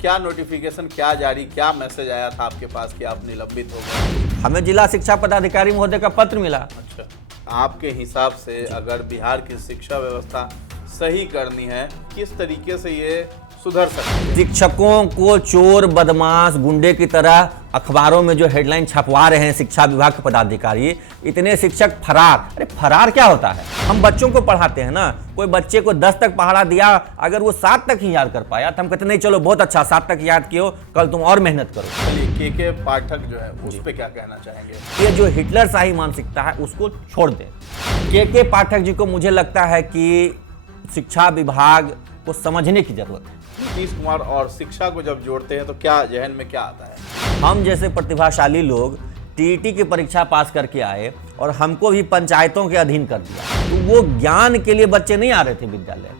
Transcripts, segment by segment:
क्या नोटिफिकेशन, क्या जारी, क्या मैसेज आया था आपके पास कि आप निलंबित हो गए? हमें जिला शिक्षा पदाधिकारी महोदय का पत्र मिला। अच्छा, आपके हिसाब से अगर बिहार की शिक्षा व्यवस्था सही करनी है, किस तरीके से ये सुधर सकती है? शिक्षकों को चोर, बदमाश, गुंडे की तरह अखबारों में जो हेडलाइन छपवा रहे हैं शिक्षा विभाग के पदाधिकारी, इतने शिक्षक फरार। अरे फरार क्या होता है? हम बच्चों को पढ़ाते हैं ना, कोई बच्चे को 10 तक पढ़ा दिया, अगर वो 7 तक ही याद कर पाया तो हम कहते नहीं चलो बहुत अच्छा 7 तक याद किया, कल तुम और मेहनत करो। चलिए, के पाठक जो है उस पे क्या कहना चाहेंगे? ये जो हिटलर शाही मानसिकता है उसको छोड़ दें। के पाठक जी को मुझे लगता है कि शिक्षा विभाग को समझने की जरूरत है। नीतीश कुमार और शिक्षा को जब जोड़ते हैं तो क्या जहन में क्या आता है? हम जैसे प्रतिभाशाली लोग टीईटी की परीक्षा पास करके आए और हमको भी पंचायतों के अधीन कर दिया, तो वो ज्ञान के लिए बच्चे नहीं आ रहे थे विद्यालय,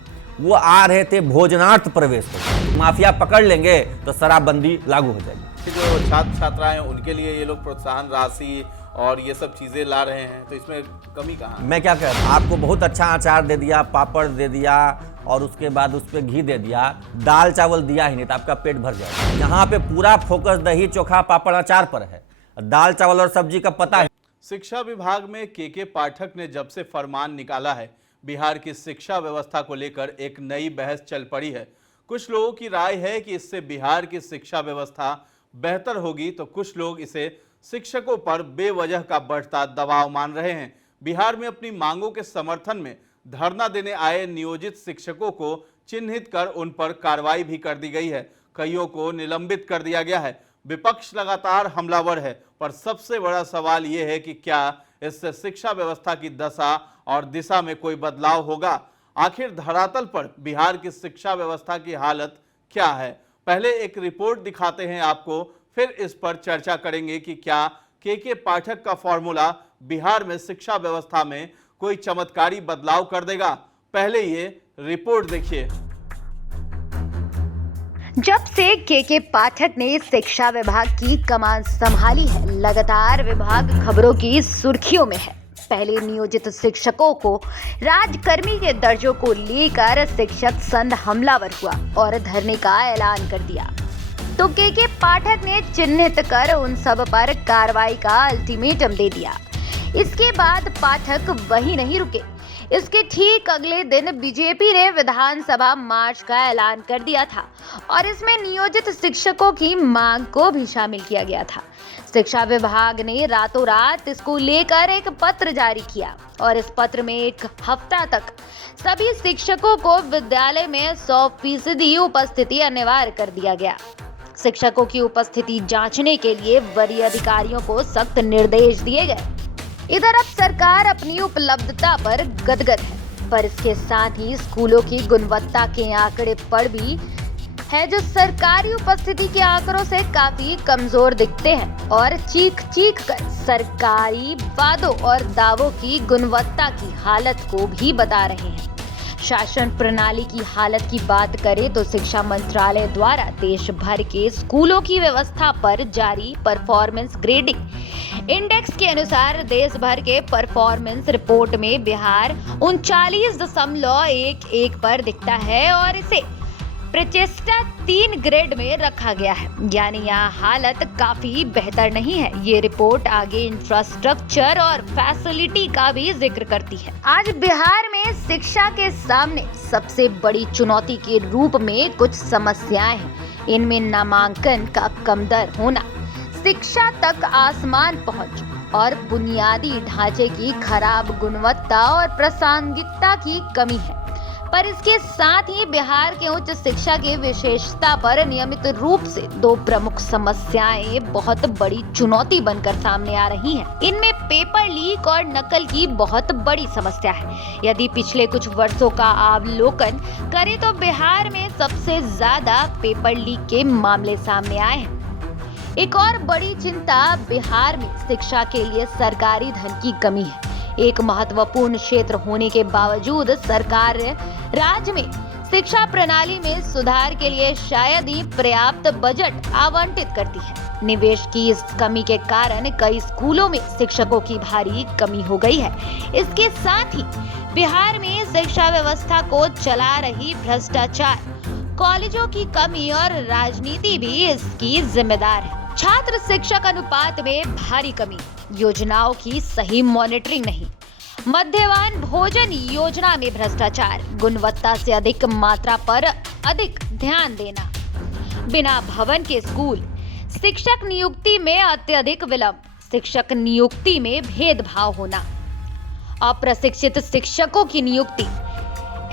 वो आ रहे थे भोजनार्थ प्रवेश को। माफिया पकड़ लेंगे तो शराबबंदी लागू हो जाएगी। जो छात्र छात्राएं हैं उनके लिए ये लोग प्रोत्साहन राशि और ये सब चीजें ला रहे हैं, तो इसमें कमी कहाँ? मैं क्या कह रहा हूँ, आपको बहुत अच्छा अचार दे दिया, पापड़ दे दिया और उसके बाद उस पर घी दे दिया, दाल चावल दिया ही नहीं तो आपका पेट भर जाएगा। यहाँ पे पूरा फोकस दही चोखा पापड़ अचार पर है, दाल चावल और सब्जी का पता है। शिक्षा विभाग में के पाठक ने जब से फरमान निकाला है, बिहार की शिक्षा व्यवस्था को लेकर एक नई बहस चल पड़ी है। कुछ लोगों की राय है कि इससे बिहार की शिक्षा व्यवस्था बेहतर होगी, तो कुछ लोग इसे शिक्षकों पर बेवजह का बढ़ता दबाव मान रहे हैं। बिहार में अपनी मांगों के समर्थन में धरना देने आए नियोजित शिक्षकों को चिन्हित कर उन पर कार्रवाई भी कर दी गई है। कईयों को निलंबित कर दिया गया है। विपक्ष लगातार हमलावर है, पर सबसे बड़ा सवाल यह है कि क्या इससे शिक्षा व्यवस्था की दशा और दिशा में कोई बदलाव होगा? आखिर धरातल पर बिहार की शिक्षा व्यवस्था की हालत क्या है? पहले एक रिपोर्ट दिखाते हैं आपको, फिर इस पर चर्चा करेंगे कि क्या के पाठक का फॉर्मूला बिहार में शिक्षा व्यवस्था में कोई चमत्कारी बदलाव कर देगा। पहले ये रिपोर्ट देखिए। जब से के पाठक ने शिक्षा विभाग की कमान संभाली है, लगातार विभाग खबरों की सुर्खियों में है। पहले नियोजित शिक्षकों को राजकर्मी के दर्जों को लेकर शिक्षक संघ हमलावर हुआ और धरने का ऐलान कर दिया, तो के पाठक ने चिन्हित कर उन सब पर कार्रवाई का अल्टीमेटम दे दिया। इसके बाद पाठक वहीं नहीं रुके। इसके ठीक अगले दिन बीजेपी ने विधानसभा मार्च का ऐलान कर दिया था और इसमें नियोजित शिक्षकों की मांग को भी शामिल किया गया था। शिक्षा विभाग ने रातों रात इसको लेकर एक पत्र जारी किया और इस पत्र में एक हफ्ता तक सभी शिक्षकों को विद्यालय में 100% उपस्थिति अनिवार्य कर दिया गया। शिक्षकों की उपस्थिति जांचने के लिए वरीय अधिकारियों को सख्त निर्देश दिए गए। इधर अब सरकार अपनी उपलब्धता पर गदगद है, पर इसके साथ ही स्कूलों की गुणवत्ता के आंकड़े पर भी है जो सरकारी उपस्थिति के आंकड़ों से काफी कमजोर दिखते हैं और चीख कर सरकारी वादों और दावों की गुणवत्ता की हालत को भी बता रहे हैं। शासन प्रणाली की हालत की बात करें तो शिक्षा मंत्रालय द्वारा देश भर के स्कूलों की व्यवस्था पर जारी परफॉर्मेंस ग्रेडिंग इंडेक्स के अनुसार देश भर के परफॉर्मेंस रिपोर्ट में बिहार 39.11 पर दिखता है और इसे प्रचेष्टा 3 ग्रेड में रखा गया है, यानी यहाँ हालत काफी बेहतर नहीं है। ये रिपोर्ट आगे इंफ्रास्ट्रक्चर और फैसिलिटी का भी जिक्र करती है। आज बिहार में शिक्षा के सामने सबसे बड़ी चुनौती के रूप में कुछ समस्याएं हैं। इनमें नामांकन का कम दर होना, शिक्षा तक आसमान पहुंच और बुनियादी ढांचे की खराब गुणवत्ता और प्रासंगिकता की कमी है। पर इसके साथ ही बिहार के उच्च शिक्षा की विशेषता पर नियमित रूप से 2 प्रमुख समस्याएं बहुत बड़ी चुनौती बनकर सामने आ रही हैं। इनमें पेपर लीक और नकल की बहुत बड़ी समस्या है। यदि पिछले कुछ वर्षों का अवलोकन करें तो बिहार में सबसे ज्यादा पेपर लीक के मामले सामने आए हैं। एक और बड़ी चिंता बिहार में शिक्षा के लिए सरकारी धन की कमी है। एक महत्वपूर्ण क्षेत्र होने के बावजूद सरकार राज्य में शिक्षा प्रणाली में सुधार के लिए शायद ही पर्याप्त बजट आवंटित करती है। निवेश की इस कमी के कारण कई स्कूलों में शिक्षकों की भारी कमी हो गई है। इसके साथ ही बिहार में शिक्षा व्यवस्था को चला रही भ्रष्टाचार कॉलेजों की कमी और राजनीति भी इसकी जिम्मेदार है। छात्र शिक्षक अनुपात में भारी कमी, योजनाओं की सही मॉनिटरिंग नहीं, मध्याह्न भोजन योजना में भ्रष्टाचार, गुणवत्ता से अधिक मात्रा पर अधिक ध्यान देना, बिना भवन के स्कूल, शिक्षक नियुक्ति में अत्यधिक विलंब, शिक्षक नियुक्ति में भेदभाव होना, अप्रशिक्षित शिक्षकों की नियुक्ति,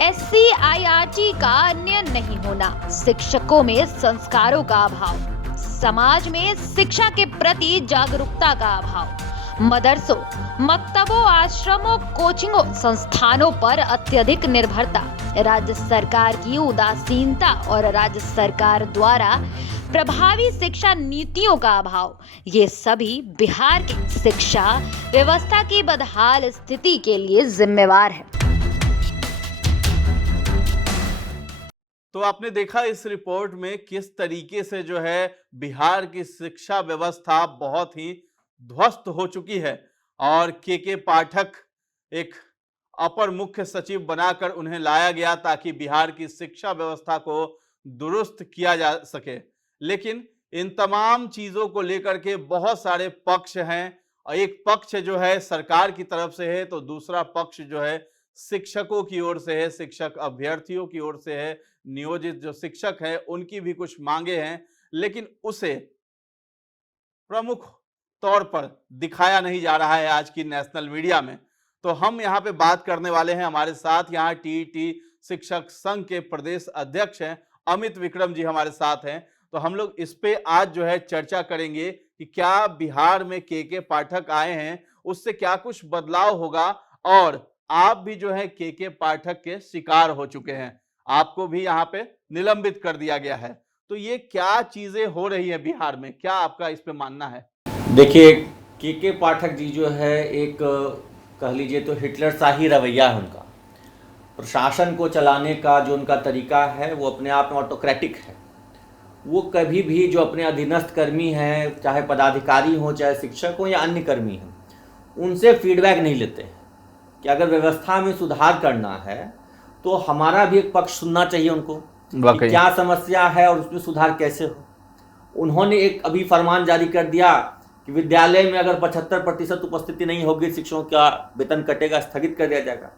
SCIRT का अध्ययन नहीं होना, शिक्षकों में संस्कारों का अभाव, समाज में शिक्षा के प्रति जागरूकता का अभाव, मदरसों, मक्तबों, आश्रमों, कोचिंगों, संस्थानों पर अत्यधिक निर्भरता, राज्य सरकार की उदासीनता और राज्य सरकार द्वारा प्रभावी शिक्षा नीतियों का अभाव, ये सभी बिहार की शिक्षा व्यवस्था की बदहाल स्थिति के लिए जिम्मेवार है। तो आपने देखा इस रिपोर्ट में किस तरीके से जो है बिहार की शिक्षा व्यवस्था बहुत ही ध्वस्त हो चुकी है और के पाठक एक अपर मुख्य सचिव बनाकर उन्हें लाया गया ताकि बिहार की शिक्षा व्यवस्था को दुरुस्त किया जा सके। लेकिन इन तमाम चीजों को लेकर के बहुत सारे पक्ष हैं और एक पक्ष जो है सरकार की तरफ से है तो दूसरा पक्ष जो है शिक्षकों की ओर से है, शिक्षक अभ्यर्थियों की ओर से है, नियोजित जो शिक्षक हैं उनकी भी कुछ मांगे हैं, लेकिन उसे प्रमुख तौर पर दिखाया नहीं जा रहा है आज की नेशनल मीडिया में। तो हम यहाँ पे बात करने वाले हैं, हमारे साथ यहाँ टीईटी शिक्षक संघ के प्रदेश अध्यक्ष हैं अमित विक्रम जी हमारे साथ हैं। तो हम लोग इस पे आज जो है चर्चा करेंगे कि क्या बिहार में के पाठक आए हैं उससे क्या कुछ बदलाव होगा, और आप भी जो है के पाठक के शिकार हो चुके हैं, आपको भी यहाँ पे निलंबित कर दिया गया है। तो ये क्या चीजें हो रही है बिहार में, क्या आपका इस पे मानना है? देखिए, के पाठक जी जो है एक कह लीजिए तो हिटलर शाही रवैया है उनका। प्रशासन को चलाने का जो उनका तरीका है वो अपने आप में ऑटोक्रेटिक है। वो कभी भी जो अपने अधीनस्थ कर्मी हैं, चाहे पदाधिकारी हों, चाहे शिक्षक हों या अन्य कर्मी हों, उनसे फीडबैक नहीं लेते हैं कि अगर व्यवस्था में सुधार करना है तो हमारा भी एक पक्ष सुनना चाहिए उनको कि क्या समस्या है और उसमें सुधार कैसे हो। उन्होंने एक अभी फरमान जारी कर दिया कि विद्यालय में अगर 75% उपस्थिति नहीं होगी शिक्षकों का वेतन कटेगा, स्थगित कर दिया जाएगा।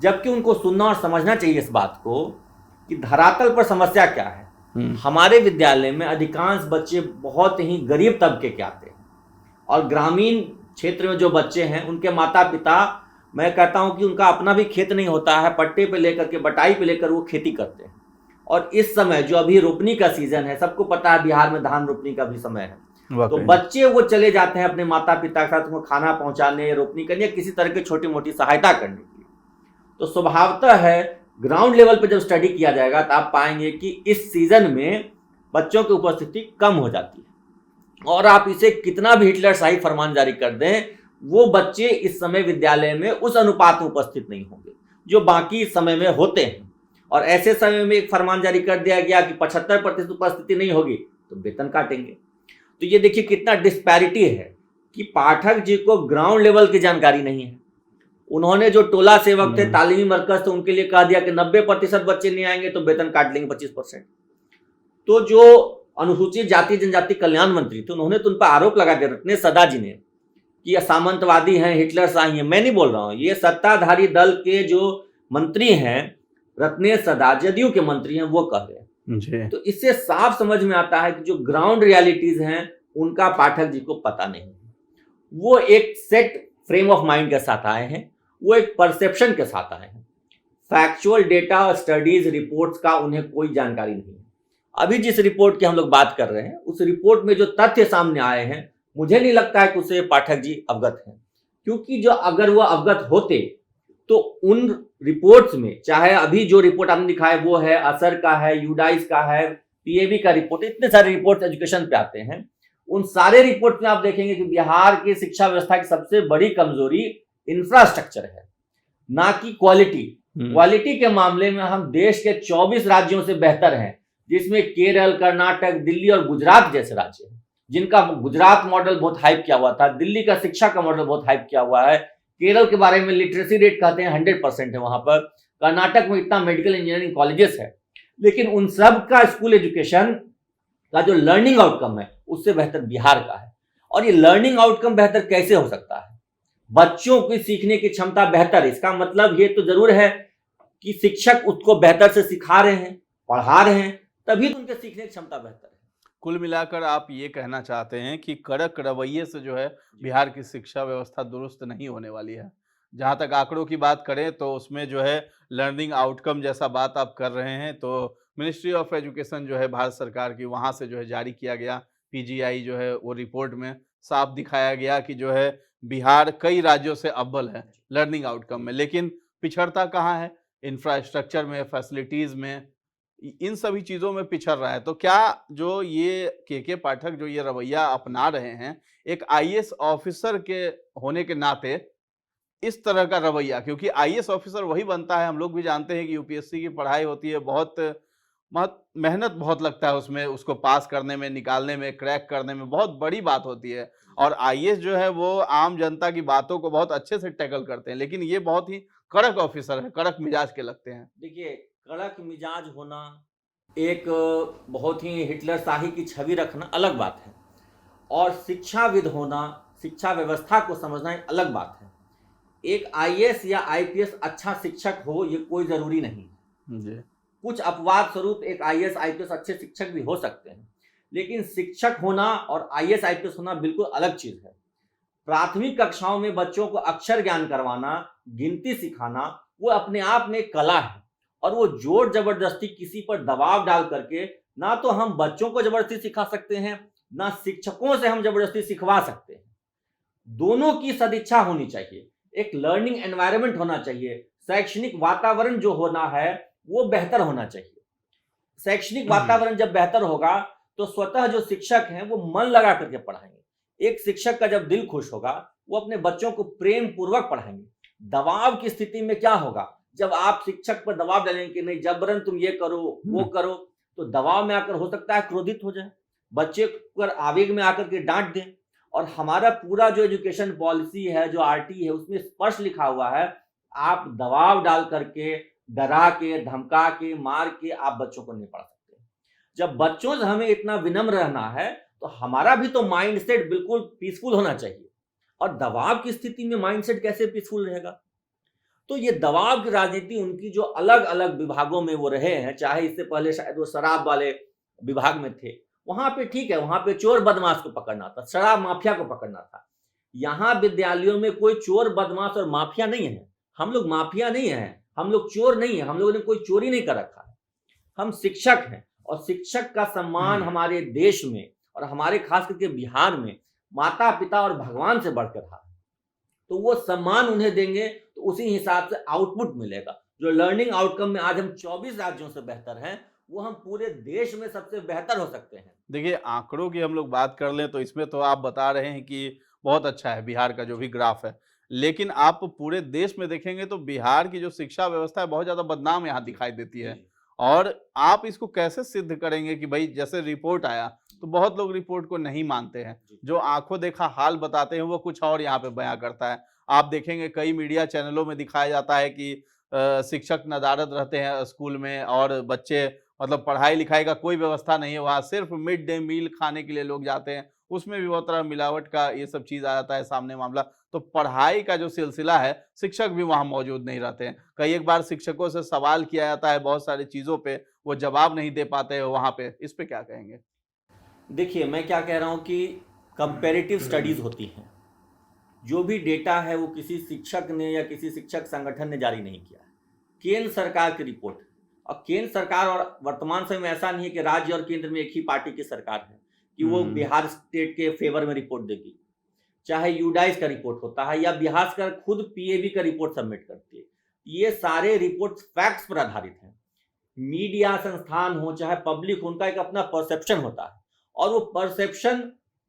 जबकि उनको सुनना और समझना चाहिए इस बात को कि धरातल पर समस्या क्या है। हमारे विद्यालय में अधिकांश बच्चे बहुत ही गरीब तबके के आते हैं और ग्रामीण क्षेत्र में जो बच्चे हैं उनके माता पिता, मैं कहता हूं कि उनका अपना भी खेत नहीं होता है, पट्टे पे लेकर के, बटाई पे लेकर वो खेती करते हैं। और इस समय जो अभी रोपनी का सीजन है, सबको पता है बिहार में धान रोपनी का भी समय है, तो बच्चे वो चले जाते हैं अपने माता पिता के साथ उनको खाना पहुंचाने, रोपनी करने, किसी तरह की छोटी मोटी सहायता करने के लिए। तो स्वभावतः है ग्राउंड लेवल पे जब स्टडी किया जाएगा तो आप पाएंगे कि इस सीजन में बच्चों की उपस्थिति कम हो जाती है। और आप इसे कितना भी हिटलर शाही फरमान जारी कर दें, वो बच्चे इस समय विद्यालय में उस अनुपात में उपस्थित नहीं होंगे जो बाकी समय में होते हैं। और ऐसे समय में एक फरमान जारी कर दिया गया कि 75% उपस्थिति नहीं होगी तो वेतन काटेंगे। तो ये देखिए कितना डिस्पैरिटी है कि पाठक जी को ग्राउंड लेवल की जानकारी नहीं है। उन्होंने जो टोला सेवक थे, तालीमी मरकज थे, उनके लिए कह दिया कि 90% बच्चे नहीं आएंगे तो वेतन काट लेंगे 25%। तो जो अनुसूचित जाति जनजाति कल्याण मंत्री थे उन्होंने तो उन पर आरोप लगा दिया, रत्नेश सदा जी ने, कि सामंतवादी हैं, हिटलर शाही हैं। मैं नहीं बोल रहा हूँ, ये सत्ताधारी दल के जो मंत्री हैं, रत्नेश सदा जदयू के मंत्री हैं, वो कह रहे हैं। तो इससे साफ समझ में आता है कि जो ग्राउंड रियलिटीज हैं उनका पाठक जी को पता नहीं। वो एक सेट फ्रेम ऑफ माइंड के साथ आए हैं, वो एक परसेप्शन के साथ आए हैं। फैक्चुअल डेटा और स्टडीज रिपोर्ट्स का उन्हें कोई जानकारी नहीं है। अभी जिस रिपोर्ट की हम लोग बात कर रहे हैं उस रिपोर्ट में जो तथ्य सामने आए हैं, मुझे नहीं लगता है कि उससे पाठक जी अवगत हैं। क्योंकि जो अगर वो अवगत होते तो उन रिपोर्ट्स में, चाहे अभी जो रिपोर्ट आपने दिखाया वो है असर का है, यूडाइस का है, पीएबी का रिपोर्ट, इतने सारे रिपोर्ट एजुकेशन पे आते हैं। उन सारे रिपोर्ट में आप देखेंगे कि बिहार की शिक्षा व्यवस्था की सबसे बड़ी कमजोरी इंफ्रास्ट्रक्चर है, ना कि क्वालिटी। क्वालिटी के मामले में हम देश के 24 राज्यों से बेहतर हैं, जिसमें केरल, कर्नाटक, दिल्ली और गुजरात जैसे राज्य हैं, जिनका गुजरात मॉडल बहुत हाइप किया हुआ था, दिल्ली का शिक्षा का मॉडल बहुत हाइप किया हुआ है, केरल के बारे में लिटरेसी रेट कहते हैं 100% है वहां पर, कर्नाटक में इतना मेडिकल इंजीनियरिंग कॉलेजेस है। लेकिन उन सब का स्कूल एजुकेशन का जो लर्निंग आउटकम है उससे बेहतर बिहार का है। और ये लर्निंग आउटकम बेहतर कैसे हो सकता है? बच्चों की सीखने की क्षमता बेहतर, इसका मतलब ये तो जरूर है कि शिक्षक उसको बेहतर से सिखा रहे हैं, पढ़ा रहे हैं, तभी तो उनके सीखने की क्षमता बेहतर है। कुल मिलाकर आप ये कहना चाहते हैं कि कड़क रवैये से जो है बिहार की शिक्षा व्यवस्था दुरुस्त नहीं होने वाली है। जहाँ तक आंकड़ों की बात करें तो उसमें जो है लर्निंग आउटकम जैसा बात आप कर रहे हैं, तो मिनिस्ट्री ऑफ एजुकेशन जो है भारत सरकार की, वहाँ से जो है जारी किया गया पीजीआई जो है वो रिपोर्ट में साफ दिखाया गया कि जो है बिहार कई राज्यों से अव्वल है लर्निंग आउटकम में, लेकिन पिछड़ता कहाँ है? इंफ्रास्ट्रक्चर में, फैसिलिटीज़ में, इन सभी चीज़ों में पिछड़ रहा है। तो क्या जो ये के पाठक जो ये रवैया अपना रहे हैं, एक आईएएस ऑफिसर के होने के नाते इस तरह का रवैया, क्योंकि आईएएस ऑफिसर वही बनता है, हम लोग भी जानते हैं कि यूपीएससी की पढ़ाई होती है, बहुत मेहनत बहुत लगता है उसमें, उसको पास करने में, निकालने में, क्रैक करने में बहुत बड़ी बात होती है। और आईएएस जो है वो आम जनता की बातों को बहुत अच्छे से टैकल करते हैं, लेकिन ये बहुत ही कड़क ऑफिसर है, कड़क मिजाज के लगते हैं। देखिए, कड़क मिजाज होना, एक बहुत ही हिटलर शाही की छवि रखना अलग बात है, और शिक्षाविद होना, शिक्षा व्यवस्था को समझना एक अलग बात है। एक आईएएस या आईपीएस अच्छा शिक्षक हो ये कोई जरूरी नहीं। जी। कुछ अपवाद स्वरूप एक आईएएस आईपीएस अच्छे शिक्षक भी हो सकते हैं, लेकिन शिक्षक होना और आईएएस आईपीएस होना बिल्कुल अलग चीज है। प्राथमिक कक्षाओं में बच्चों को अक्षर ज्ञान करवाना, गिनती सिखाना, वो अपने आप में एक कला है, और वो जोर जबरदस्ती किसी पर दबाव डाल करके ना तो हम बच्चों को जबरदस्ती सिखा सकते हैं, ना शिक्षकों से हम जबरदस्ती सिखवा सकते हैं। दोनों की सदिच्छा होनी चाहिए, एक लर्निंग एनवायरनमेंट होना चाहिए, शैक्षणिक वातावरण जो होना है वो बेहतर होना चाहिए। शैक्षणिक वातावरण जब बेहतर होगा तो स्वतः जो शिक्षक हैं वो मन लगा करके पढ़ाएंगे। एक शिक्षक का जब दिल खुश होगा वो अपने बच्चों को प्रेम पूर्वक पढ़ाएंगे। दबाव की स्थिति में क्या होगा? जब आप शिक्षक पर दबाव डालेंगे कि नहीं जबरन तुम ये करो वो करो, तो दबाव में आकर हो सकता है क्रोधित हो जाए, बच्चे पर आवेग में आकर के डांट दें। और हमारा पूरा जो एजुकेशन पॉलिसी है, जो आरटी है, उसमें स्पष्ट लिखा हुआ है आप दबाव डाल करके, डरा के, धमका के, मार के आप बच्चों को नहीं पढ़ा सकते। जब बच्चों से हमें इतना विनम्र रहना है तो हमारा भी तो माइंडसेट बिल्कुल पीसफुल होना चाहिए, और दबाव की स्थिति में माइंडसेट कैसे पीसफुल रहेगा? तो ये दबाव की राजनीति उनकी जो अलग अलग विभागों में वो रहे हैं, चाहे इससे पहले शायद वो शराब वाले विभाग में थे, वहां पे ठीक है, वहां पे चोर बदमाश को पकड़ना था, शराब माफिया को पकड़ना था। यहाँ विद्यालयों में कोई चोर बदमाश और माफिया नहीं है। हम लोग माफिया नहीं है, हम लोग चोर नहीं है, हम लोगों ने कोई चोरी नहीं कर रखा है। हम शिक्षक हैं, और शिक्षक का सम्मान हमारे देश में और हमारे खास करके बिहार में माता पिता और भगवान से बढ़कर रहा। तो वो सम्मान उन्हें देंगे तो उसी हिसाब से आउटपुट मिलेगा। जो लर्निंग आउटकम में आज हम 24 राज्यों से बेहतर हैं, वो हम पूरे देश में सबसे बेहतर हो सकते हैं। देखिए, आंकड़ों की हम लोग बात कर लें तो इसमें तो आप बता रहे हैं कि बहुत अच्छा है बिहार का जो भी ग्राफ है, लेकिन आप पूरे देश में देखेंगे तो बिहार की जो शिक्षा व्यवस्था है बहुत ज़्यादा बदनाम यहाँ दिखाई देती है। और आप इसको कैसे सिद्ध करेंगे कि भाई जैसे रिपोर्ट आया तो बहुत लोग रिपोर्ट को नहीं मानते हैं, जो आंखों देखा हाल बताते हैं वो कुछ और यहाँ पे बयां करता है। आप देखेंगे कई मीडिया चैनलों में दिखाया जाता है कि शिक्षक नदारद रहते हैं स्कूल में, और बच्चे मतलब पढ़ाई लिखाई का कोई व्यवस्था नहीं है, वहाँ सिर्फ मिड डे मील खाने के लिए लोग जाते हैं, उसमें भी बहुत तरह मिलावट का ये सब चीज़ आ जाता है सामने मामला। तो पढ़ाई का जो सिलसिला है, शिक्षक भी वहाँ मौजूद नहीं रहते हैं। कई एक बार शिक्षकों से सवाल किया जाता है बहुत सारी चीज़ों पे, वो जवाब नहीं दे पाते हैं वहाँ पे, इस पे क्या कहेंगे? देखिए, मैं क्या कह रहा हूँ कि कंपैरेटिव स्टडीज होती हैं, जो भी डेटा है वो किसी शिक्षक ने या किसी शिक्षक संगठन ने जारी नहीं किया है, केंद्र सरकार की रिपोर्ट। और केंद्र सरकार और वर्तमान समय में ऐसा नहीं है कि राज्य और केंद्र में एक ही पार्टी की सरकार है कि वो बिहार स्टेट के फेवर में रिपोर्ट देगी। चाहे यूडाइस का रिपोर्ट होता है या बिहार सरकार खुद पीएबी का रिपोर्ट सबमिट करती है, ये सारे रिपोर्ट फैक्ट्स पर आधारित हैं। मीडिया संस्थान हो चाहे पब्लिक हो, उनका एक अपना परसेप्शन होता है, और वो परसेप्शन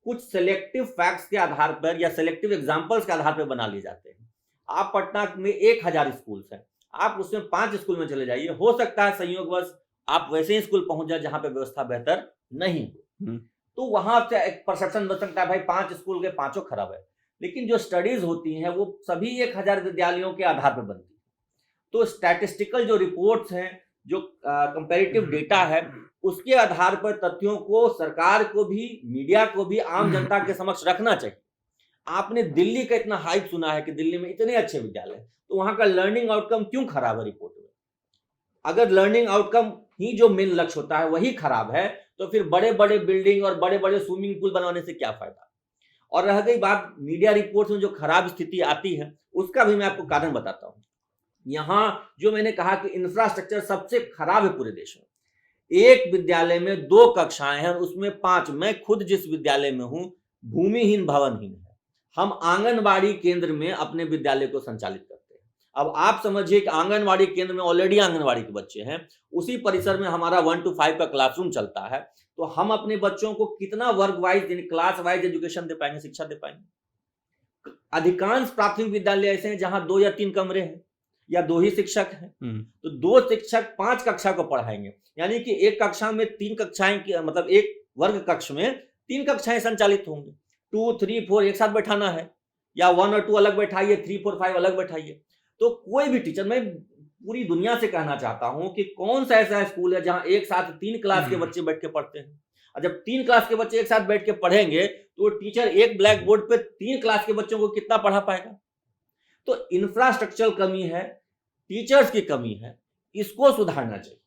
कुछ सेलेक्टिव फैक्ट्स के आधार पर या सेलेक्टिव एग्जाम्पल्स के आधार पर बना लिए जाते हैं। आप पटना में 1000 स्कूल्स हैं, आप उसमें 5 स्कूल में चले जाइए, हो सकता है संयोगवश आप वैसे ही स्कूल पहुंच जाए जहां पे व्यवस्था बेहतर नहीं हो, तो वहां से एक परसेप्शन बन सकता है भाई 5 स्कूल के 5 खराब है। लेकिन जो स्टडीज होती हैं वो सभी 1000 विद्यालयों के आधार पर बनती है। तो स्टैटिस्टिकल जो रिपोर्ट्स हैं, जो कंपैरेटिव डेटा है उसके आधार पर तथ्यों को सरकार को भी, मीडिया को भी, आम जनता के समक्ष रखना चाहिए। आपने दिल्ली का इतना हाइप सुना है कि दिल्ली में इतने अच्छे विद्यालय, तो वहां का लर्निंग आउटकम क्यों खराब है रिपोर्ट में? अगर लर्निंग आउटकम ही जो मेन लक्ष्य होता है वही खराब है, तो फिर बड़े बड़े बिल्डिंग और बड़े बड़े स्विमिंग पूल बनवाने से क्या फायदा? और रह गई बात मीडिया रिपोर्ट्स में जो खराब स्थिति आती है, उसका भी मैं आपको कारण बताता हूं। यहां जो मैंने कहा कि इंफ्रास्ट्रक्चर सबसे खराब है पूरे देश में। एक विद्यालय में 2 कक्षाएं हैं, उसमें 5, मैं खुद जिस विद्यालय में हूं भूमिहीन भवनहीन है। हम आंगनबाड़ी केंद्र में अपने विद्यालय को संचालित करते हैं। अब आप समझिए कि आंगनबाड़ी केंद्र में ऑलरेडी आंगनबाड़ी के बच्चे हैं, उसी परिसर में हमारा 1 to 5 का क्लासरूम चलता है, तो हम अपने बच्चों को कितना वर्ग वाइज यानी क्लास वाइज एजुकेशन दे पाएंगे, शिक्षा दे पाएंगे? अधिकांश प्राथमिक विद्यालय ऐसे हैं जहां 2 या 3 कमरे हैं या 2 ही शिक्षक हैं, तो 2 शिक्षक 5 कक्षा को पढ़ाएंगे, यानी कि एक कक्षा में 3 कक्षाएं की, मतलब एक वर्ग कक्ष में 3 कक्षाएं संचालित होंगी। 2, 3, 4 एक साथ बैठाना है, या 1 और 2 अलग बैठाइए, 3, 4, 5 अलग बैठाइए। तो कोई भी टीचर, मैं पूरी दुनिया से कहना चाहता हूं कि कौन सा ऐसा स्कूल है जहां एक साथ 3 क्लास के बच्चे बैठ के पढ़ते हैं? और जब 3 क्लास के बच्चे एक साथ बैठ के पढ़ेंगे तो टीचर एक ब्लैक बोर्ड पे 3 क्लास के बच्चों को कितना पढ़ा पाएगा? तो इंफ्रास्ट्रक्चरल कमी है, टीचर्स की कमी है, इसको सुधारना चाहिए,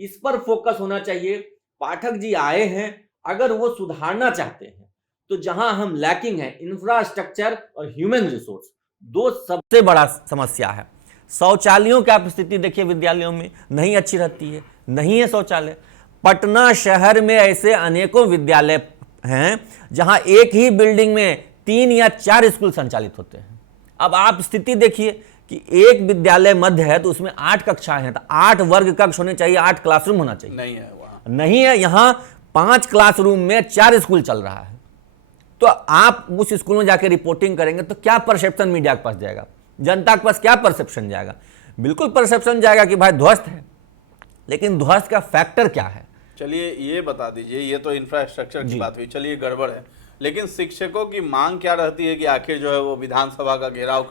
इस पर फोकस होना चाहिए। पाठक जी आए हैं, अगर वो सुधारना चाहते हैं तो जहां हम लैकिंग है इंफ्रास्ट्रक्चर और ह्यूमन रिसोर्स, 2 सबसे बड़ा समस्या है। शौचालयों की आप स्थिति देखिए, विद्यालयों में नहीं अच्छी रहती है, नहीं है शौचालय। पटना शहर में ऐसे अनेकों विद्यालय हैं जहां एक ही बिल्डिंग में 3 या 4 स्कूल संचालित होते हैं। अब आप स्थिति देखिए कि एक विद्यालय मध्य है तो उसमें 8 कक्षाएं हैं, तो 8 वर्ग कक्ष होने चाहिए, 8 क्लासरूम होना चाहिए, नहीं है वहाँ, नहीं है। यहां 5 क्लासरूम में 4 स्कूल चल रहा है। तो आप उस स्कूल में जाकर रिपोर्टिंग करेंगे तो क्या परसेप्शन मीडिया के पास जाएगा, जनता के पास क्या परसेप्शन जाएगा? बिल्कुल परसेप्शन जाएगा कि भाई ध्वस्त है, लेकिन ध्वस्त का फैक्टर क्या है? चलिए ये बता दीजिए, ये तो इंफ्रास्ट्रक्चर की बात हुई, चलिए गड़बड़ है, लेकिन शिक्षकों की मांग क्या रहती है कि आखिर जो है वो विधानसभा का घेराव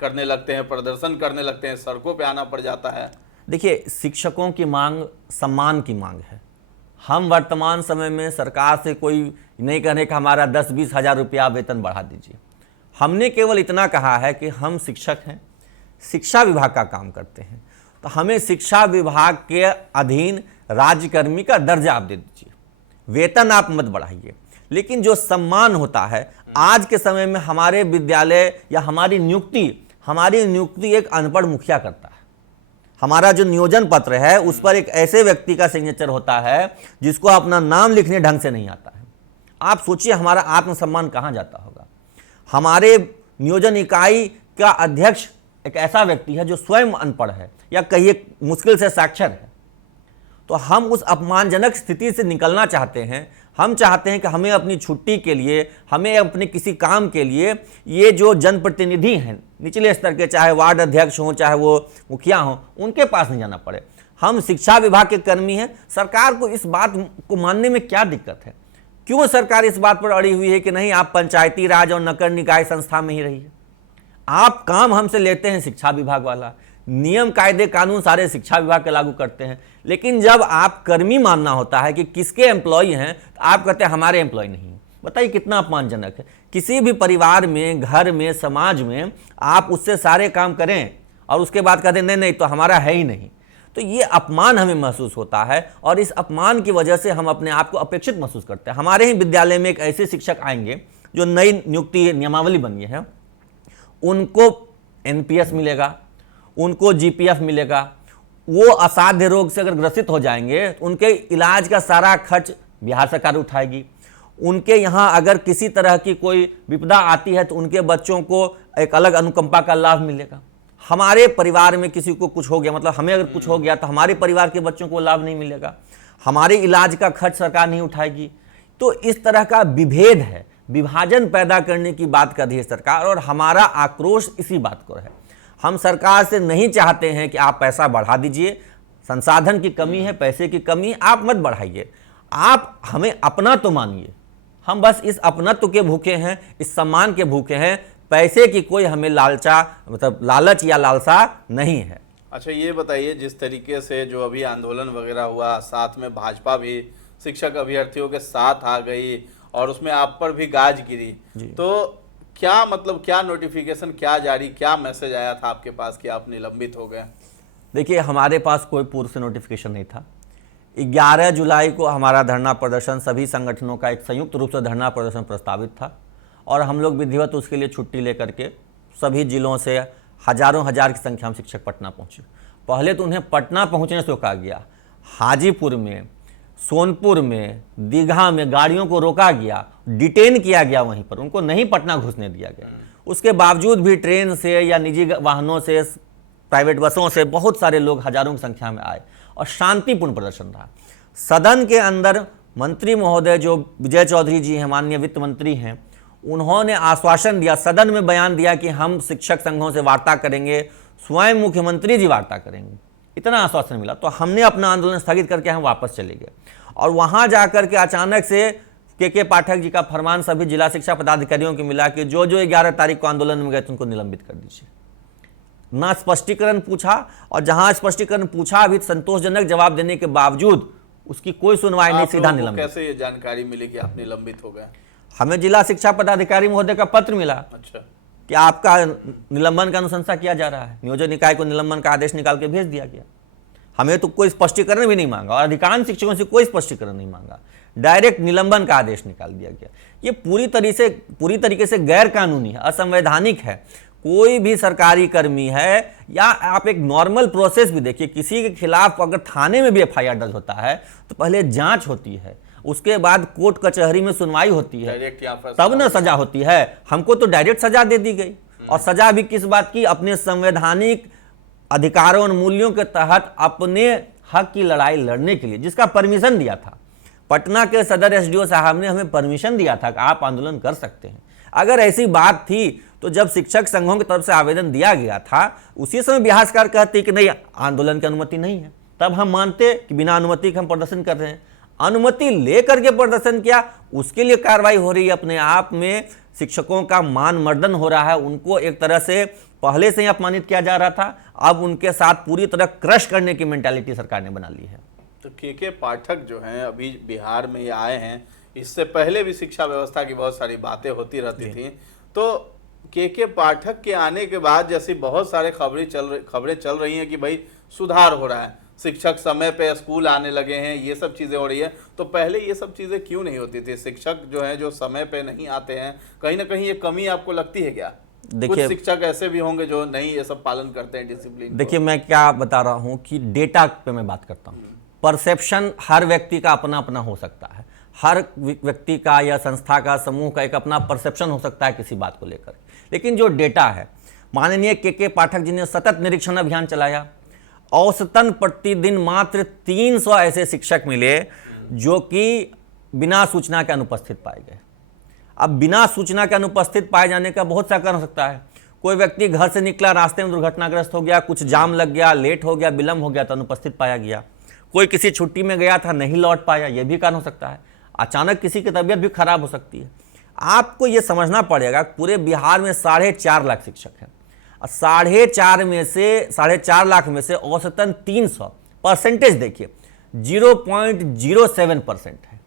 करने लगते हैं, प्रदर्शन करने लगते हैं, सड़कों पे आना पड़ जाता है? देखिए, शिक्षकों की मांग सम्मान की मांग है। हम वर्तमान समय में सरकार से कोई नहीं कह रहे कि हमारा 10-20 हज़ार रुपया वेतन बढ़ा दीजिए। हमने केवल इतना कहा है कि हम शिक्षक हैं, शिक्षा विभाग का काम करते हैं, तो हमें शिक्षा विभाग के अधीन राज्यकर्मी का दर्जा आप दे दीजिए, वेतन आप मत बढ़ाइए। लेकिन जो सम्मान होता है, आज के समय में हमारे विद्यालय या हमारी नियुक्ति एक अनपढ़ मुखिया करता है। हमारा जो नियोजन पत्र है उस पर एक ऐसे व्यक्ति का सिग्नेचर होता है जिसको अपना नाम लिखने ढंग से नहीं आता है। आप सोचिए हमारा आत्मसम्मान कहाँ जाता होगा। हमारे नियोजन इकाई का अध्यक्ष एक ऐसा व्यक्ति है जो स्वयं अनपढ़ है या कहिए मुश्किल से साक्षर है। तो हम उस अपमानजनक स्थिति से निकलना चाहते हैं। हम चाहते हैं कि हमें अपनी छुट्टी के लिए, हमें अपने किसी काम के लिए ये जो जनप्रतिनिधि हैं निचले स्तर के, चाहे वार्ड अध्यक्ष हों चाहे वो मुखिया हों, उनके पास नहीं जाना पड़े। हम शिक्षा विभाग के कर्मी हैं। सरकार को इस बात को मानने में क्या दिक्कत है? क्यों सरकार इस बात पर अड़ी हुई है कि नहीं आप पंचायती राज और नगर निकाय संस्था में ही रहिए? आप काम हमसे लेते हैं शिक्षा विभाग वाला, नियम कायदे कानून सारे शिक्षा विभाग के लागू करते हैं, लेकिन जब आप कर्मी मानना होता है कि किसके एम्प्लॉय हैं तो आप कहते हैं हमारे एम्प्लॉय नहीं। बताइए कितना अपमानजनक है। किसी भी परिवार में, घर में, समाज में आप उससे सारे काम करें और उसके बाद कहते हैं नहीं तो हमारा है ही नहीं, तो ये अपमान हमें महसूस होता है और इस अपमान की वजह से हम अपने आप को अपेक्षित महसूस करते हैं। हमारे ही विद्यालय में एक ऐसे शिक्षक आएंगे जो नई नियुक्ति नियमावली बनी है, उनको एनपीएस मिलेगा, उनको जीपीएफ मिलेगा। वो असाध्य रोग से अगर ग्रसित हो जाएंगे तो उनके इलाज का सारा खर्च बिहार सरकार उठाएगी। उनके यहाँ अगर किसी तरह की कोई विपदा आती है तो उनके बच्चों को एक अलग अनुकंपा का लाभ मिलेगा। हमारे परिवार में किसी को कुछ हो गया, मतलब हमें अगर कुछ हो गया तो हमारे परिवार के बच्चों को लाभ नहीं मिलेगा, हमारे इलाज का खर्च सरकार नहीं उठाएगी। तो इस तरह का विभेद है, विभाजन पैदा करने की बात कर रही है सरकार और हमारा आक्रोश इसी बात को है। हम सरकार से नहीं चाहते हैं कि आप पैसा बढ़ा दीजिए, संसाधन की कमी है, पैसे की कमी है, आप मत बढ़ाइए, आप हमें अपना तो मानिए। हम बस इस अपनत्व के भूखे हैं, इस सम्मान के भूखे हैं, पैसे की कोई हमें लालच या लालसा नहीं है। अच्छा, ये बताइए, जिस तरीके से जो अभी आंदोलन वगैरह हुआ, साथ में भाजपा भी शिक्षक अभ्यर्थियों के साथ आ गई और उसमें आप पर भी गाज गिरी, तो क्या मतलब, क्या नोटिफिकेशन, क्या जारी, क्या मैसेज आया था आपके पास कि आप निलंबित हो गए? देखिए, हमारे पास कोई पूर्व से नोटिफिकेशन नहीं था। 11 जुलाई को हमारा धरना प्रदर्शन, सभी संगठनों का एक संयुक्त रूप से धरना प्रदर्शन प्रस्तावित था और हम लोग विधिवत उसके लिए छुट्टी लेकर के सभी जिलों से हजारों हजार की संख्या में शिक्षक पटना पहुंचे। पहले तो उन्हें पटना पहुंचने से रोका गया, हाजीपुर में, सोनपुर में, दीघा में गाड़ियों को रोका गया, डिटेन किया गया वहीं पर, उनको नहीं पटना घुसने दिया गया। उसके बावजूद भी ट्रेन से या निजी वाहनों से, प्राइवेट बसों से बहुत सारे लोग हजारों की संख्या में आए और शांतिपूर्ण प्रदर्शन रहा। सदन के अंदर मंत्री महोदय जो विजय चौधरी जी हैं, माननीय वित्त मंत्री हैं, उन्होंने आश्वासन दिया, सदन में बयान दिया कि हम शिक्षक संघों से वार्ता करेंगे, स्वयं मुख्यमंत्री जी वार्ता करेंगे, इतना आश्वासन मिला। तो हमने अपना आंदोलन स्थगित करके हम वापस चले गए और वहां जाकर के अचानक से के पाठक जी का फरमान सभी जिला शिक्षा पदाधिकारियों को मिला कि जो 11 तारीख को आंदोलन में गए थे उनको निलंबित कर दीजिए। ना स्पष्टीकरण पूछा, और जहां स्पष्टीकरण पूछा भी संतोषजनक जवाब देने के बावजूद उसकी कोई सुनवाई नहीं, सीधा निलंबित। कैसे ये जानकारी मिली कि आप निलंबित हो गए? हमें जिला शिक्षा पदाधिकारी महोदय का पत्र मिला। अच्छा। कि आपका निलंबन का अनुशंसा किया जा रहा है, नियोजन निकाय को निलंबन का आदेश निकाल के भेज दिया गया। हमें तो कोई स्पष्टीकरण भी नहीं मांगा और अधिकांश शिक्षकों से कोई स्पष्टीकरण नहीं मांगा, डायरेक्ट निलंबन का आदेश निकाल दिया गया। ये पूरी तरीके से गैर कानूनी है, असंवैधानिक है। कोई भी सरकारी कर्मी है, या आप एक नॉर्मल प्रोसेस भी देखिए, किसी के खिलाफ अगर थाने में भी FIR दर्ज होता है तो पहले जांच होती है, उसके बाद कोर्ट कचहरी में सुनवाई होती है, तब ना सजा होती है। हमको तो डायरेक्ट सजा दे दी गई, और सजा भी किस बात की? अपने संवैधानिक अधिकारों और मूल्यों के तहत अपने हक की लड़ाई लड़ने के लिए, जिसका परमिशन दिया था पटना के सदर SDO साहब ने, हमें परमिशन दिया था कि आप आंदोलन कर सकते हैं। अगर ऐसी बात थी तो जब शिक्षक संघों की तरफ से आवेदन दिया गया था उसी समय बिहार सरकार कहती कि नहीं, आंदोलन की अनुमति नहीं है, तब हम मानते कि बिना अनुमति के हम प्रदर्शन कर रहे हैं। अनुमति लेकर के प्रदर्शन किया, उसके लिए कार्रवाई हो रही है। अपने आप में शिक्षकों का मान मर्दन हो रहा है, उनको एक तरह से पहले से ही अपमानित किया जा रहा था, अब उनके साथ पूरी तरह क्रश करने की मेंटालिटी सरकार ने बना ली है। तो के पाठक जो हैं अभी बिहार में ये आए हैं, इससे पहले भी शिक्षा व्यवस्था की बहुत सारी बातें होती रहती थी, तो के पाठक के आने के बाद जैसी बहुत सारे खबरें चल रही हैं कि भाई सुधार हो रहा है, शिक्षक समय पे स्कूल आने लगे हैं, ये सब चीज़ें हो रही है, तो पहले ये सब चीज़ें क्यों नहीं होती थी? शिक्षक जो हैं जो समय पे नहीं आते हैं, कहीं ना कहीं ये कमी आपको लगती है क्या? कुछ शिक्षक ऐसे भी होंगे जो नहीं ये सब पालन करते हैं डिसिप्लिन। देखिए, मैं क्या बता रहा हूँ कि डेटा पे मैं बात करता हूँ। परसेप्शन हर व्यक्ति का अपना अपना हो सकता है, हर व्यक्ति का या संस्था का, समूह का एक अपना परसेप्शन हो सकता है किसी बात को लेकर, लेकिन जो डेटा है, माननीय के पाठक जी ने सतत निरीक्षण अभियान चलाया, औसतन प्रतिदिन मात्र 300 ऐसे शिक्षक मिले जो कि बिना सूचना के अनुपस्थित पाए गए। अब बिना सूचना के अनुपस्थित पाए जाने का बहुत सा कारण हो सकता है। कोई व्यक्ति घर से निकला, रास्ते में दुर्घटनाग्रस्त हो गया, कुछ जाम लग गया, लेट हो गया, विलंब हो गया तो अनुपस्थित पाया गया। कोई किसी छुट्टी में गया था, नहीं लौट पाया, यह भी कारण हो सकता है। अचानक किसी की तबीयत भी खराब हो सकती है। आपको ये समझना पड़ेगा, पूरे बिहार में 4.5 लाख शिक्षक हैं, 4.5 लाख में से औसतन 300, परसेंटेज देखिए 0.07% है,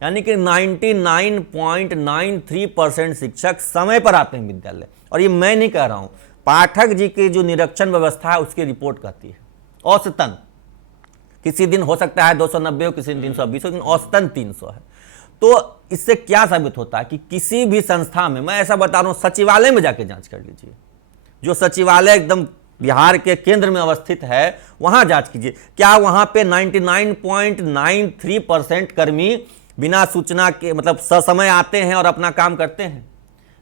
यानी कि 99.93% शिक्षक समय पर आते हैं विद्यालय। और ये मैं नहीं कह रहा हूं, पाठक जी की जो निरीक्षण व्यवस्था है उसकी रिपोर्ट कहती है। औसतन किसी दिन हो सकता है 290 हो, किसी दिन 320 हो, लेकिन औसतन 300 है। तो इससे क्या साबित होता है कि किसी भी संस्था में, मैं ऐसा बता रहा हूं, सचिवालय में जाके जांच कर लीजिए, जो सचिवालय एकदम बिहार के केंद्र में अवस्थित है, वहां जांच कीजिए, क्या वहां पे 99.93% कर्मी बिना सूचना के, मतलब ससमय आते हैं और अपना काम करते हैं?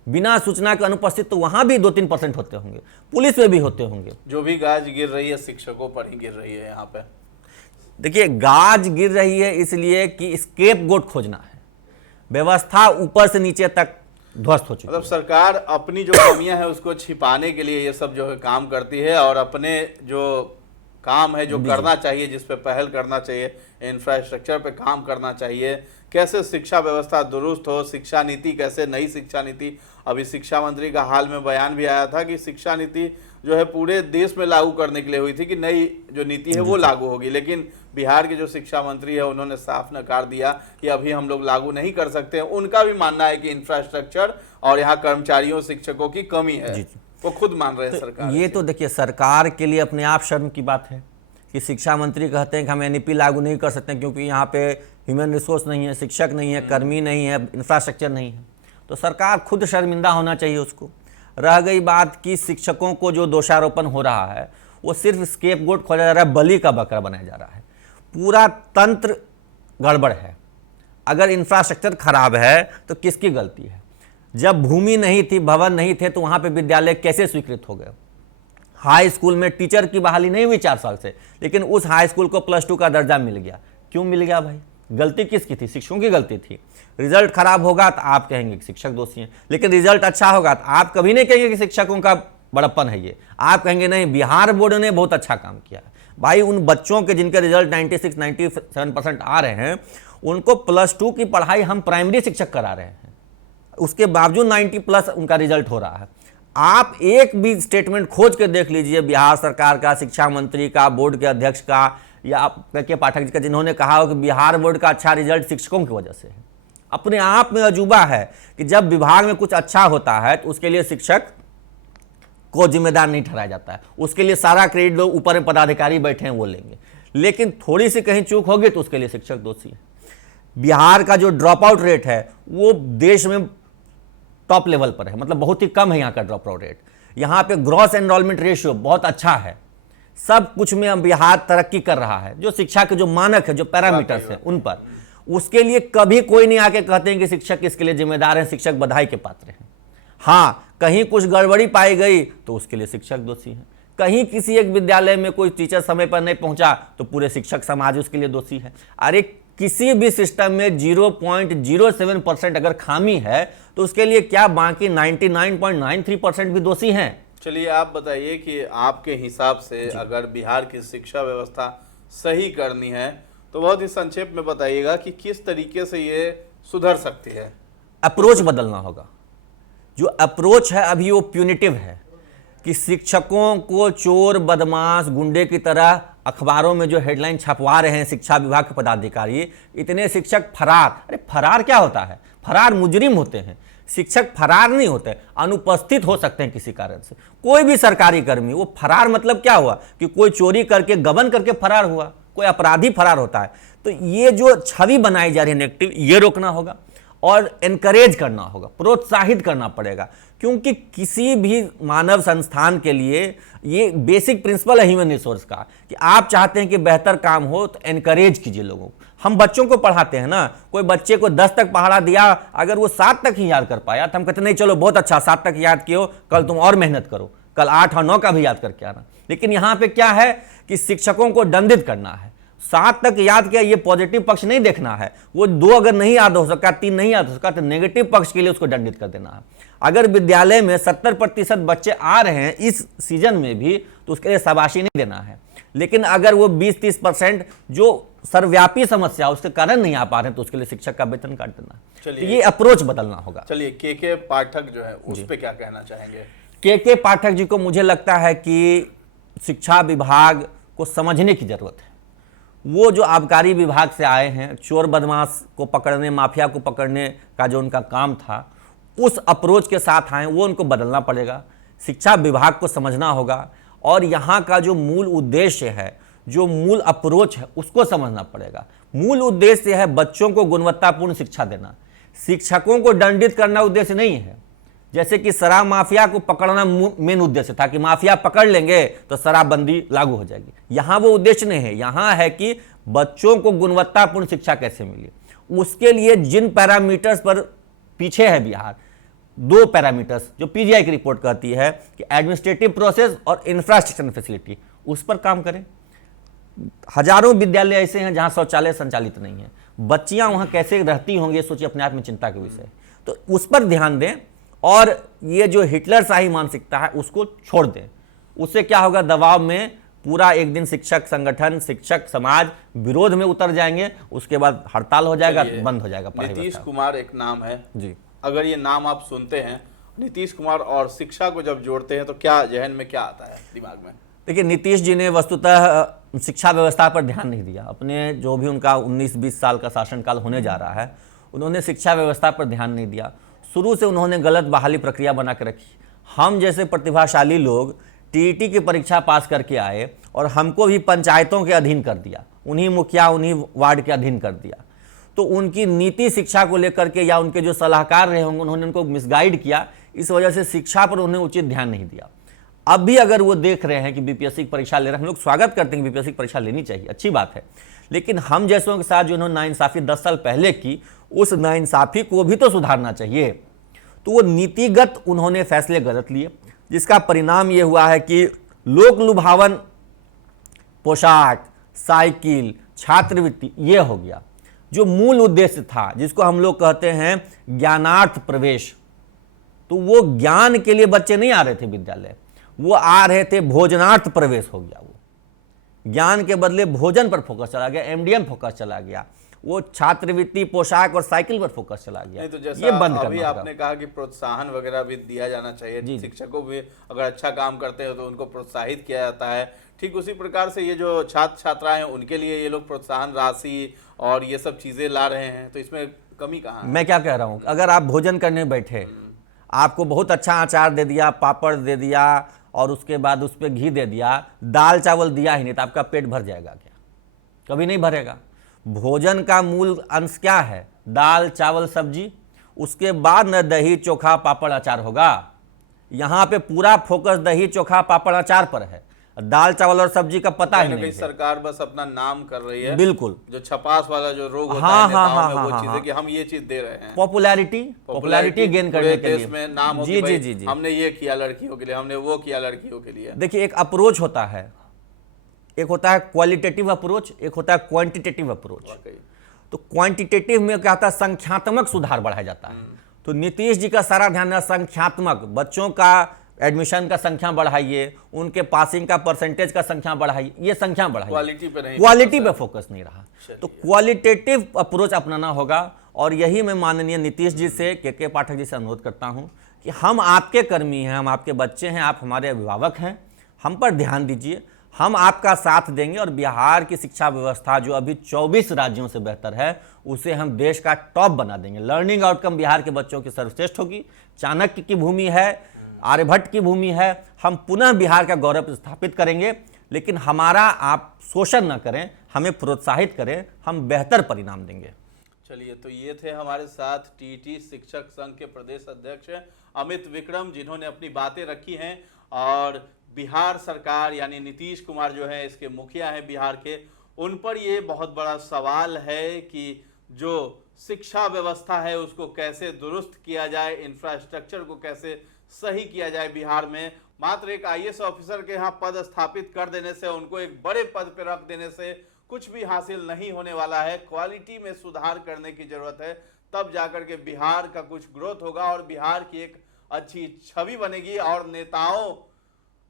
बिना सूचना के अनुपस्थित तो वहां भी 2-3% होते होंगे, पुलिस में भी होते होंगे। जो भी गाज गिर रही है शिक्षकों पर ही गिर रही है। यहाँ पे देखिए, गाज गिर रही है इसलिए कि स्केपगोट खोजना है, व्यवस्था ऊपर से नीचे तक ध्वस्त हो चुकी है। मतलब सरकार अपनी जो कमियां हैं उसको छिपाने के लिए ये सब जो है काम करती है, और अपने जो काम है, जो करना चाहिए, जिस पे पहल करना चाहिए, इंफ्रास्ट्रक्चर पे काम करना चाहिए, कैसे शिक्षा व्यवस्था दुरुस्त हो, शिक्षा नीति कैसे, नई शिक्षा नीति। अभी शिक्षा मंत्री का हाल में बयान भी आया था कि शिक्षा नीति जो है पूरे देश में लागू करने के लिए हुई थी कि नई जो नीति है वो लागू होगी, लेकिन बिहार के जो शिक्षा मंत्री है उन्होंने साफ नकार दिया कि अभी हम लोग लागू नहीं कर सकते हैं। उनका भी मानना है कि इंफ्रास्ट्रक्चर और यहाँ कर्मचारियों शिक्षकों की कमी है, वो खुद मान रहे हैं सरकार। ये तो देखिए सरकार के लिए अपने आप शर्म की बात है कि शिक्षा मंत्री कहते हैं कि हम एनईपी लागू नहीं कर सकते क्योंकि यहाँ पे ह्यूमन रिसोर्स नहीं है, शिक्षक नहीं है, कर्मी नहीं है, इंफ्रास्ट्रक्चर नहीं है। तो सरकार खुद शर्मिंदा होना चाहिए उसको। रह गई बात कि शिक्षकों को जो दोषारोपण हो रहा है वो सिर्फ स्केपगोट खोजा जा रहा है, बलि का बकरा बनाया जा रहा है। पूरा तंत्र गड़बड़ है। अगर इंफ्रास्ट्रक्चर खराब है तो किसकी गलती है? जब भूमि नहीं थी, भवन नहीं थे, तो वहाँ पे विद्यालय कैसे स्वीकृत हो गए? हाई स्कूल में टीचर की बहाली नहीं हुई 4 साल से, लेकिन उस हाई स्कूल को +2 का दर्जा मिल गया। क्यों मिल गया भाई? गलती किसकी थी? शिक्षकों की गलती थी। रिजल्ट खराब होगा तो आप कहेंगे कि शिक्षक दोषी हैं, लेकिन रिजल्ट अच्छा होगा तो आप कभी नहीं कहेंगे कि शिक्षकों का बड़प्पन है ये। आप कहेंगे नहीं, बिहार बोर्ड ने बहुत अच्छा काम किया है। भाई उन बच्चों के जिनके रिजल्ट 96-97% आ रहे हैं, उनको +2 की पढ़ाई हम प्राइमरी शिक्षक करा रहे हैं, उसके बावजूद 90+ उनका रिजल्ट हो रहा है। आप एक भी स्टेटमेंट खोज के देख लीजिए बिहार सरकार का, शिक्षा मंत्री का, बोर्ड के अध्यक्ष का या के पाठक जी का, जिन्होंने कहा हो कि बिहार बोर्ड का अच्छा रिजल्ट शिक्षकों की वजह से है। अपने आप में अजूबा है कि जब विभाग में कुछ अच्छा होता है तो उसके लिए शिक्षक को जिम्मेदार नहीं ठहराया जाता है, उसके लिए सारा क्रेडिट लोग ऊपर में पदाधिकारी बैठे हैं वो लेंगे, लेकिन थोड़ी सी कहीं चूक होगी तो उसके लिए शिक्षक दोषी है। बिहार का जो ड्रॉप आउट रेट है वो देश में टॉप लेवल पर है, मतलब बहुत ही कम है यहाँ का ड्रॉप आउट रेट। यहाँ पे ग्रॉस एनरोलमेंट रेशियो बहुत अच्छा है। सब कुछ में अब बिहार तरक्की कर रहा है। जो शिक्षा के जो मानक है, जो पैरामीटर्स है उन पर, उसके लिए कभी कोई नहीं आके कहते हैं कि शिक्षक इसके लिए जिम्मेदार है, शिक्षक बधाई के पात्र हैं। हाँ, कहीं कुछ गड़बड़ी पाई गई तो उसके लिए शिक्षक दोषी है। कहीं किसी एक विद्यालय में कोई टीचर समय पर नहीं पहुंचा तो पूरे शिक्षक समाज उसके लिए दोषी है। अरे किसी भी सिस्टम में 0.07% अगर खामी है तो उसके लिए क्या बाकी 99.93% भी दोषी हैं? चलिए आप बताइए कि आपके हिसाब से अगर बिहार की शिक्षा व्यवस्था सही करनी है तो बहुत ही संक्षेप में बताइएगा कि किस तरीके से ये सुधर सकती है। अप्रोच बदलना होगा। जो अप्रोच है अभी वो प्यूनिटिव है कि शिक्षकों को चोर, बदमाश, गुंडे की तरह अखबारों में जो हेडलाइन छपवा रहे हैं शिक्षा विभाग के पदाधिकारी, इतने शिक्षक फरार। अरे फरार क्या होता है? फरार मुजरिम होते हैं, शिक्षक फरार नहीं होते, अनुपस्थित हो सकते हैं किसी कारण से। कोई भी सरकारी कर्मी, वो फरार मतलब क्या हुआ कि कोई चोरी करके, गबन करके फरार हुआ, कोई अपराधी फरार होता है। तो ये जो छवि बनाई जा रही है नेगेटिव, ये रोकना होगा और एनकरेज करना होगा, प्रोत्साहित करना पड़ेगा। क्योंकि किसी भी मानव संस्थान के लिए ये बेसिक प्रिंसिपल है ह्यूमन रिसोर्स का कि आप चाहते हैं कि बेहतर काम हो तो एनकरेज कीजिए लोगों को। हम बच्चों को पढ़ाते हैं ना, कोई बच्चे को 10 तक पढ़ा दिया, अगर वो 7 तक ही याद कर पाया तो हम कहते नहीं चलो बहुत अच्छा, 7 तक याद किए हो, कल तुम और मेहनत करो, कल 8 और 9 का भी याद करके आना। लेकिन यहाँ पे क्या है कि शिक्षकों को दंडित करना है। 7 तक याद किया, ये पॉजिटिव पक्ष नहीं देखना है। वो 2 अगर नहीं याद हो सका, 3 नहीं याद हो सका, तो नेगेटिव पक्ष के लिए उसको दंडित कर देना है। अगर विद्यालय में 70% बच्चे आ रहे हैं इस सीजन में भी तो उसके लिए शाबाशी नहीं देना है। लेकिन अगर वो 20-30% जो सर्वव्यापी समस्या उसके कारण नहीं आ पा रहे हैं तो उसके लिए शिक्षक का वेतन काट देना। चलिए, ये अप्रोच बदलना होगा। चलिए के पाठक जो है उस पे क्या कहना चाहेंगे? के पाठक जी को मुझे लगता है कि शिक्षा विभाग को समझने की जरूरत है। वो जो आबकारी विभाग से आए हैं, चोर बदमाश को पकड़ने, माफिया को पकड़ने का जो उनका काम था, उस अप्रोच के साथ आए, वो उनको बदलना पड़ेगा। शिक्षा विभाग को समझना होगा और यहाँ का जो मूल उद्देश्य है, जो मूल अप्रोच है, उसको समझना पड़ेगा। मूल उद्देश्य है बच्चों को गुणवत्तापूर्ण शिक्षा देना, शिक्षकों को दंडित करना उद्देश्य नहीं है। जैसे कि शराब माफिया को पकड़ना मेन उद्देश्य था कि माफिया पकड़ लेंगे तो शराबबंदी लागू हो जाएगी। यहाँ वो उद्देश्य नहीं है। यहाँ है कि बच्चों को गुणवत्तापूर्ण शिक्षा कैसे मिले। उसके लिए जिन पैरामीटर्स पर पीछे है बिहार, 2 पैरामीटर्स जो पीजीआई की रिपोर्ट कहती है कि एडमिनिस्ट्रेटिव प्रोसेस और इंफ्रास्ट्रक्चर फैसिलिटी, उस पर काम करें। हजारों विद्यालय ऐसे हैं जहां शौचालय संचालित नहीं है, बच्चियां वहां कैसे रहती होंगी, सोचिए, अपने आप में चिंता का विषय। तो उस पर ध्यान दें और ये जो हिटलर शाही मानसिकता है उसको छोड़ दें। उससे क्या होगा, दबाव में पूरा एक दिन शिक्षक संगठन, शिक्षक समाज विरोध में उतर जाएंगे, उसके बाद हड़ताल हो जाएगा, बंद हो जाएगा पढ़ाई नीतीश व्यवस्था। कुमार एक नाम है जी, अगर ये नाम आप सुनते हैं, नीतीश कुमार और शिक्षा को जब जोड़ते हैं तो क्या जहन में क्या आता है दिमाग में? देखिए नीतीश जी ने वस्तुतः शिक्षा व्यवस्था पर ध्यान नहीं दिया। अपने जो भी उनका 19-20 साल का शासनकाल होने जा रहा है, उन्होंने शिक्षा व्यवस्था पर ध्यान नहीं दिया। शुरू से उन्होंने गलत बहाली प्रक्रिया बना के रखी। हम जैसे प्रतिभाशाली लोग टीईटी की परीक्षा पास करके आए और हमको भी पंचायतों के अधीन कर दिया, उन्हीं मुखिया, उन्हीं वार्ड के अधीन कर दिया। तो उनकी नीति शिक्षा को लेकर के या उनके जो सलाहकार रहे होंगे, उन्होंने उनको मिसगाइड किया। इस वजह से शिक्षा पर उन्होंने उचित ध्यान नहीं दिया। अब भी अगर वो देख रहे हैं कि बीपीएससी की परीक्षा ले रहे हैं, हम लोग स्वागत करते हैं कि बीपीएससी की परीक्षा लेनी चाहिए, अच्छी बात है। लेकिन हम जैसों के साथ जो इन्होंने नाइंसाफ़ी 10 साल पहले की, उस नाइंसाफ़ी को भी तो सुधारना चाहिए। तो वो नीतिगत उन्होंने फैसले गलत लिए, जिसका परिणाम ये हुआ है कि लोक लुभावन पोशाक, साइकिल, छात्रवृत्ति ये हो गया। जो मूल उद्देश्य था, जिसको हम लोग कहते हैं ज्ञानार्थ प्रवेश, तो वो ज्ञान के लिए बच्चे नहीं आ रहे थे विद्यालय, वो आ रहे थे भोजनार्थ प्रवेश हो गया। वो ज्ञान के बदले भोजन पर फोकस चला गया, एमडीएम फोकस चला गया, वो छात्रवृत्ति, पोशाक और साइकिल पर फोकस चला गया। नहीं तो जैसा ये बंद अभी करना आपने कहा कि प्रोत्साहन वगैरह भी दिया जाना चाहिए, शिक्षकों भी अगर अच्छा काम करते हैं तो उनको प्रोत्साहित किया जाता है। ठीक उसी प्रकार से ये जो छात्र छात्राएं हैं उनके लिए ये लोग प्रोत्साहन राशि और ये सब चीजें ला रहे हैं, तो इसमें कमी कहाँ है? मैं क्या कह रहा हूँ, अगर आप भोजन करने बैठे, आपको बहुत अच्छा अचार दे दिया, पापड़ दे दिया और उसके बाद उस पर घी दे दिया, दाल चावल दिया ही नहीं, तो आपका पेट भर जाएगा क्या? कभी नहीं भरेगा। भोजन का मूल अंश क्या है? दाल चावल सब्जी, उसके बाद न दही चोखा पापड़ अचार होगा। यहाँ पे पूरा फोकस दही चोखा पापड़ अचार पर है, दाल चावल और सब्जी का पता ही नहीं है। सरकार बस अपना नाम कर रही है, बिल्कुल, जो छपास वाला जो रोग होता है नेताओं में, वो चीजें कि हम ये चीज दे रहे हैं, पॉपुलैरिटी गेन करने के लिए, देश में नाम हो कि भाई हमने ये किया लड़कियों के लिए, हमने वो किया लड़कियों के लिए। देखिए एक अप्रोच होता है, एक होता है क्वालिटेटिव अप्रोच, एक होता है क्वांटिटेटिव अप्रोच। तो क्वांटिटेटिव में क्या होता है, संख्यात्मक सुधार बढ़ाया जाता है। तो नीतीश जी का सारा ध्यान है संख्यात्मक, बच्चों का एडमिशन का संख्या बढ़ाइए, उनके पासिंग का परसेंटेज का संख्या बढ़ाइए, ये संख्या बढ़ाइए, क्वालिटी पे फोकस नहीं रहा। तो क्वालिटेटिव अप्रोच अपनाना होगा। और यही मैं माननीय नीतीश जी से, के पाठक जी से अनुरोध करता हूं कि हम आपके कर्मी हैं, हम आपके बच्चे हैं, आप हमारे अभिभावक हैं, हम पर ध्यान दीजिए, हम आपका साथ देंगे और बिहार की शिक्षा व्यवस्था जो अभी 24 राज्यों से बेहतर है, उसे हम देश का टॉप बना देंगे। लर्निंग आउटकम बिहार के बच्चों की सर्वश्रेष्ठ होगी। चाणक्य की भूमि है, आर्यभट्ट की भूमि है, हम पुनः बिहार का गौरव स्थापित करेंगे। लेकिन हमारा आप शोषण न करें, हमें प्रोत्साहित करें, हम बेहतर परिणाम देंगे। चलिए, तो ये थे हमारे साथ टीटी शिक्षक संघ के प्रदेश अध्यक्ष अमित विक्रम, जिन्होंने अपनी बातें रखी हैं। और बिहार सरकार यानी नीतीश कुमार जो है, इसके मुखिया हैं बिहार के, उन पर ये बहुत बड़ा सवाल है कि जो शिक्षा व्यवस्था है उसको कैसे दुरुस्त किया जाए, इंफ्रास्ट्रक्चर को कैसे सही किया जाए बिहार में। मात्र एक आईएएस ऑफिसर के यहाँ पद स्थापित कर देने से, उनको एक बड़े पद पर रख देने से कुछ भी हासिल नहीं होने वाला है। क्वालिटी में सुधार करने की जरूरत है, तब जाकर के बिहार का कुछ ग्रोथ होगा और बिहार की एक अच्छी छवि बनेगी। और नेताओं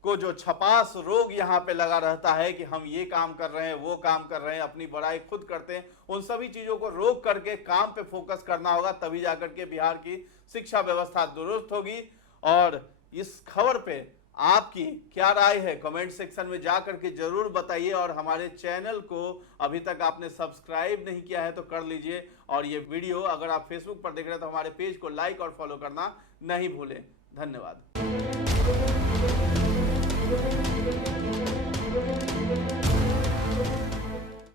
को जो छपास रोग यहाँ पे लगा रहता है कि हम ये काम कर रहे हैं, वो काम कर रहे हैं, अपनी बड़ाई खुद करते हैं, उन सभी चीजों को रोक करके काम पे फोकस करना होगा, तभी जाकर के बिहार की शिक्षा व्यवस्था दुरुस्त होगी। और इस खबर पे आपकी क्या राय है, कमेंट सेक्शन में जाकर के जरूर बताइए। और हमारे चैनल को अभी तक आपने सब्सक्राइब नहीं किया है तो कर लीजिए। और ये वीडियो अगर आप फेसबुक पर देख रहे हैं तो हमारे पेज को लाइक और फॉलो करना नहीं भूलें। धन्यवाद।